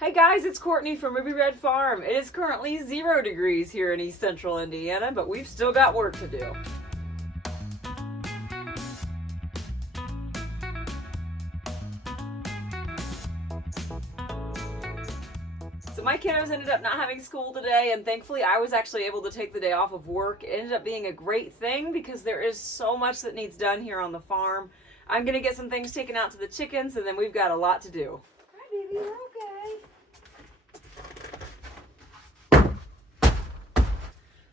Hey guys, it's Courtney from Ruby Red Farm. It is currently 0 degrees here in East Central Indiana, but we've still got work to do. So my kiddos ended up not having school today, and thankfully I was actually able to take the day off of work. It ended up being a great thing because there is so much that needs done here on the farm. I'm gonna get some things taken out to the chickens, and then we've got a lot to do. Hi baby, you're okay.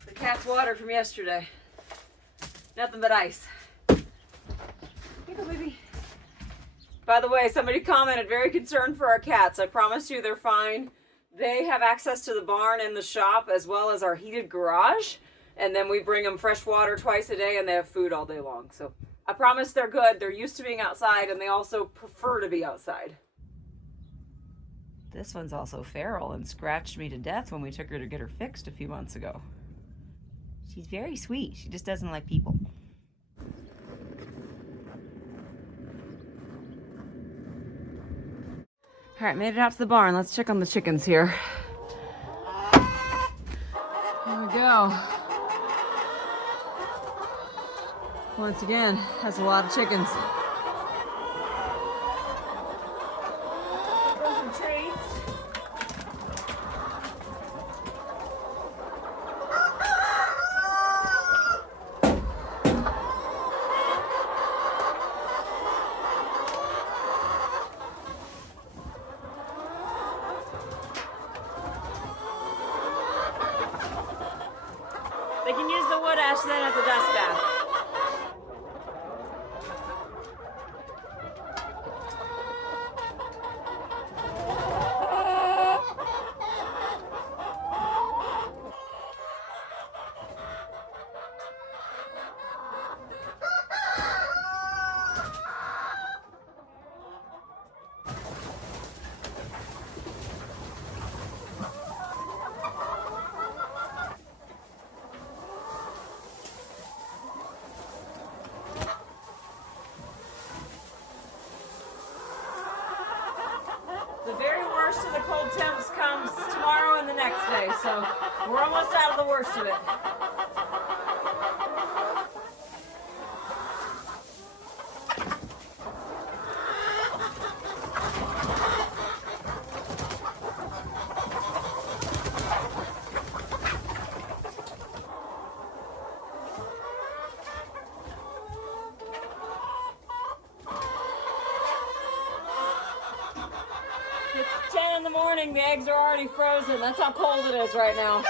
The cat's water from yesterday. Nothing but ice. Here you go, baby. By the way, somebody commented, very concerned for our cats. I promise you they're fine. They have access to the barn and the shop as well as our heated garage. And then we bring them fresh water twice a day and they have food all day long. So I promise they're good. They're used to being outside and they also prefer to be outside. This one's also feral and scratched me to death when we took her to get her fixed a few months ago. She's very sweet. She just doesn't like people. All right, made it out to the barn. Let's check on the chickens here. Here we go. Once again, has a lot of chickens. Throw some treats. They can use the wood ash then as a dust bath. The very worst of the cold temps comes tomorrow and the next day, so we're almost out of the worst of it. It's 10 in the morning, the eggs are already frozen. That's how cold it is right now.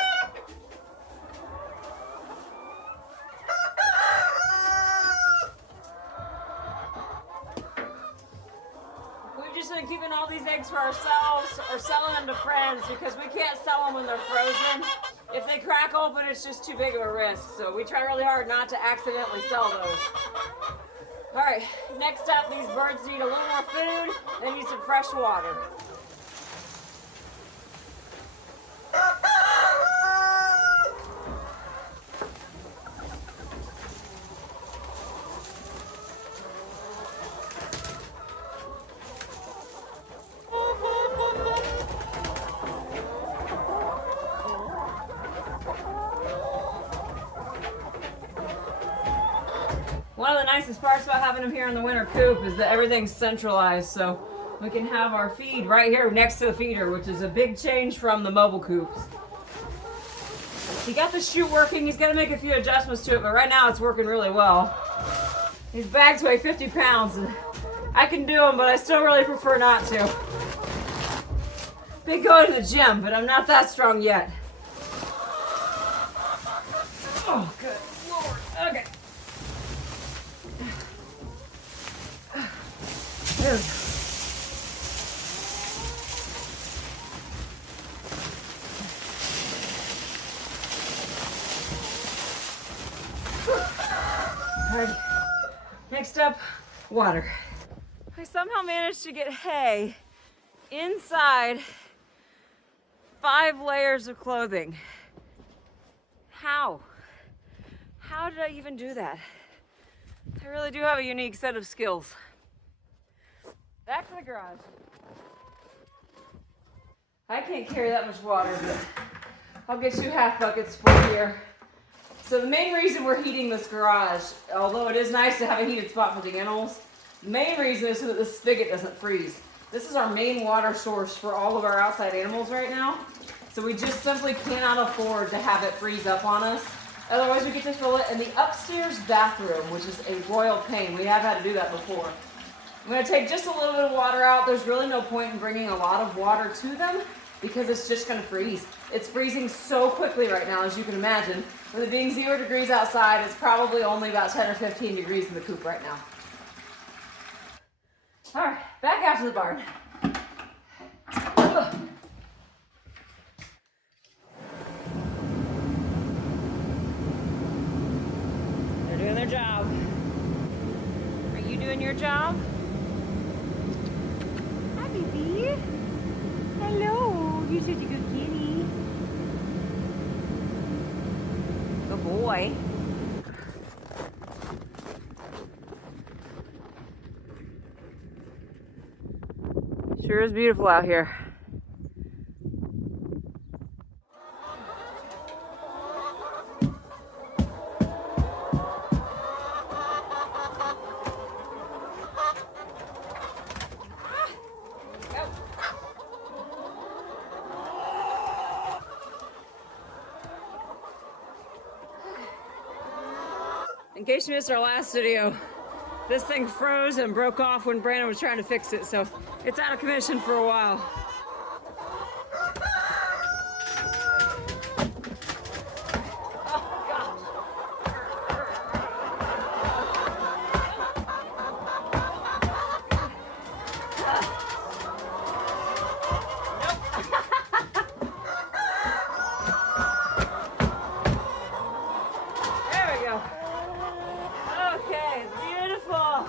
We've just been keeping all these eggs for ourselves or selling them to friends because we can't sell them when they're frozen. If they crack open, it's just too big of a risk. So we try really hard not to accidentally sell those. All right, next up, these birds need a little more food. They need some fresh water. One of the nicest parts about having them here in the winter coop is that everything's centralized, so we can have our feed right here next to the feeder, which is a big change from the mobile coops. He got the chute working. He's got to make a few adjustments to it, but right now it's working really well. These bags weigh 50 pounds, and I can do them, but I still really prefer not to. Been going to the gym, but I'm not that strong yet. Oh, good Lord. Okay. Alright, next up, water. I somehow managed to get hay inside 5 layers of clothing. How? How did I even do that? I really do have a unique set of skills. Back to the garage. I can't carry that much water, but I'll get you half buckets full here. So the main reason we're heating this garage, although it is nice to have a heated spot for the animals, the main reason is so that the spigot doesn't freeze. This is our main water source for all of our outside animals right now. So we just simply cannot afford to have it freeze up on us. Otherwise we get to fill it in the upstairs bathroom, which is a royal pain. We have had to do that before. I'm going to take just a little bit of water out. There's really no point in bringing a lot of water to them because it's just going to freeze. It's freezing so quickly right now, as you can imagine. With it being 0 degrees outside, it's probably only about 10 or 15 degrees in the coop right now. All right, back out to the barn. Ugh. They're doing their job. Are you doing your job? Hi, baby. Hello. You're such a good kitty. Good boy. Sure is beautiful out here. In case you missed our last video, this thing froze and broke off when Brandon was trying to fix it, so it's out of commission for a while. There we go. Okay, beautiful.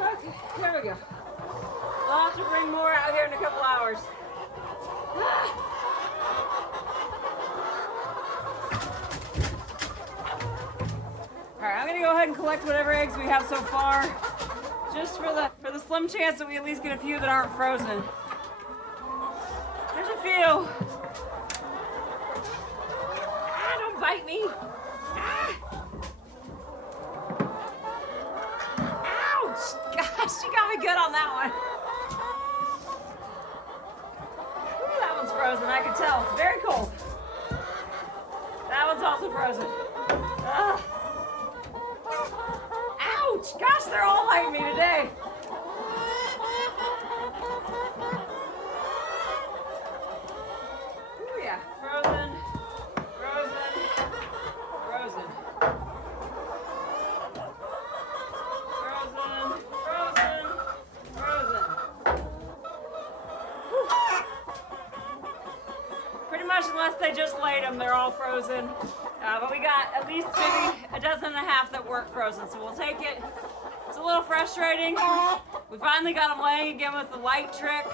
Okay, there we go. I'll have to bring more out here in a couple hours. Alright, I'm gonna go ahead and collect whatever eggs we have so far. Just for the slim chance that we at least get a few that aren't frozen. There's a few. Ah, don't bite me. Ah. Ouch! Gosh, you got me good on that one. Ooh, that one's frozen, I can tell. Very cold. That one's also frozen. Ouch! Gosh, they're all biting me today. Ooh, yeah. Frozen. Frozen. Frozen. Frozen. Frozen. Frozen. Whew. Pretty much, unless they just laid them, they're all frozen. But we got at least maybe a dozen and a half that weren't frozen, so we'll take it. It's a little frustrating. We finally got them laying again with the light trick,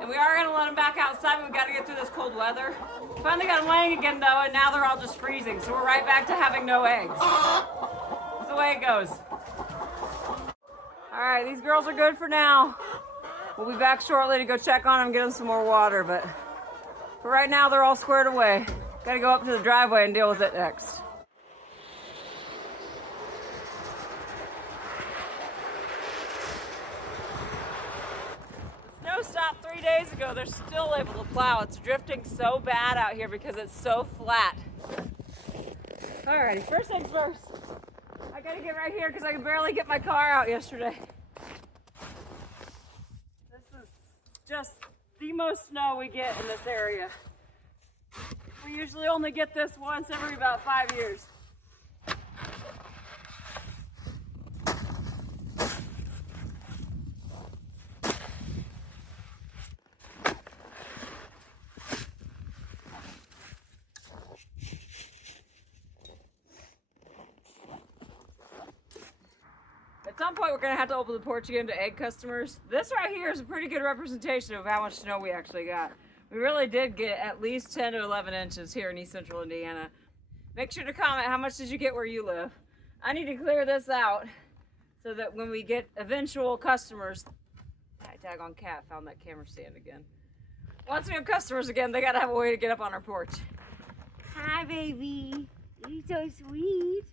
and we are going to let them back outside, but we've got to get through this cold weather. Finally got them laying again, though, and now they're all just freezing, so we're right back to having no eggs. That's the way it goes. All right, these girls are good for now. We'll be back shortly to go check on them, get them some more water, but for right now, they're all squared away. Gotta go up to the driveway and deal with it next. Snow stopped 3 days ago. They're still able to plow. It's drifting so bad out here because it's so flat. Alrighty, first things first. I gotta get right here because I could barely get my car out yesterday. This is just the most snow we get in this area. We usually only get this once every about 5 years. At some point we're going to have to open the porch again to egg customers. This right here is a pretty good representation of how much snow we actually got. We really did get at least 10 to 11 inches here in East Central Indiana. Make sure to comment how much did you get where you live. I need to clear this out so that when we get eventual customers, daggone cat found that camera stand again. Once we have customers again, they gotta have a way to get up on our porch. Hi, baby. You're so sweet.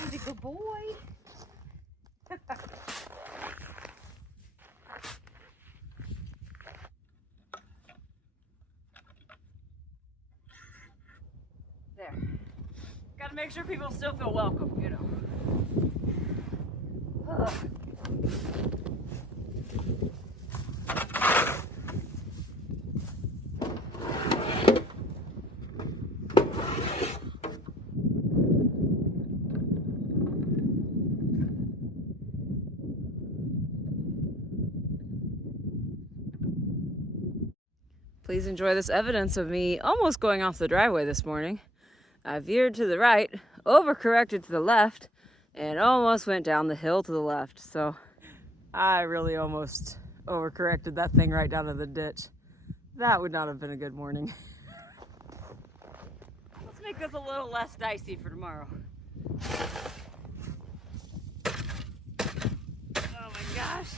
He's a good boy. There. Gotta make sure people still feel welcome, you know. Ugh. Please enjoy this evidence of me almost going off the driveway this morning. I veered to the right, overcorrected to the left, and almost went down the hill to the left. So I really almost overcorrected that thing right down to the ditch. That would not have been a good morning. Let's make this a little less dicey for tomorrow. Oh my gosh.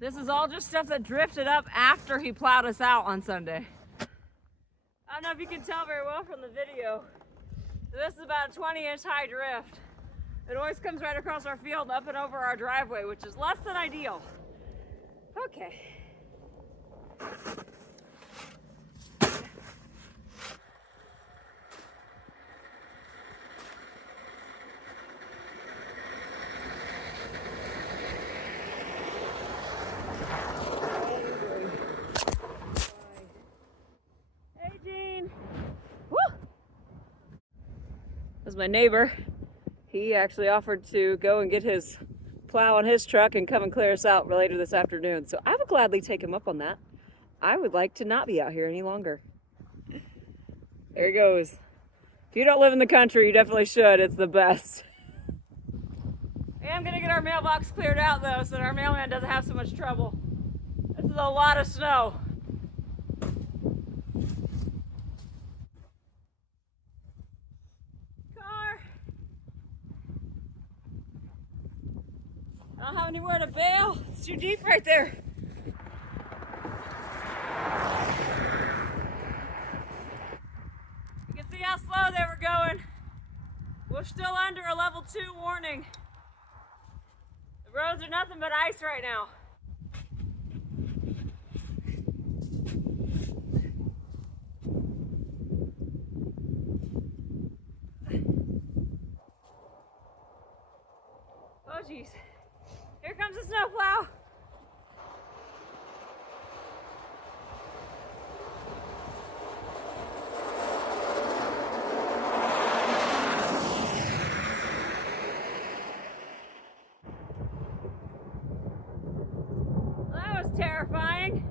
This is all just stuff that drifted up after he plowed us out on Sunday. I don't know if you can tell very well from the video. This is about a 20-inch high drift. It always comes right across our field up and over our driveway, which is less than ideal. Okay. Was my neighbor. He actually offered to go and get his plow on his truck and come and clear us out later this afternoon. So I would gladly take him up on that. I would like to not be out here any longer. There he goes. If you don't live in the country, you definitely should. It's the best. I am gonna get our mailbox cleared out though, so that our mailman doesn't have so much trouble. This is a lot of snow. I don't have anywhere to bail. It's too deep right there. You can see how slow they were going. We're still under a level 2 warning. The roads are nothing but ice right now. Oh geez. Here comes the snowplow. That was terrifying.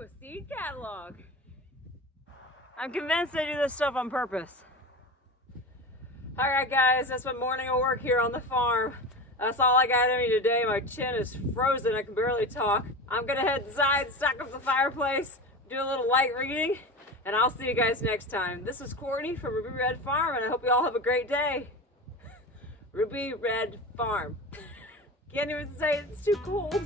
A seed catalog. I'm convinced they do this stuff on purpose. Alright guys, that's my morning of work here on the farm. That's all I got in me today. My chin is frozen, I can barely talk. I'm gonna head inside, stack up the fireplace, do a little light reading, and I'll see you guys next time. This is Courtney from Ruby Red Farm, and I hope you all have a great day. Ruby Red Farm. Can't even say it, it's too cold.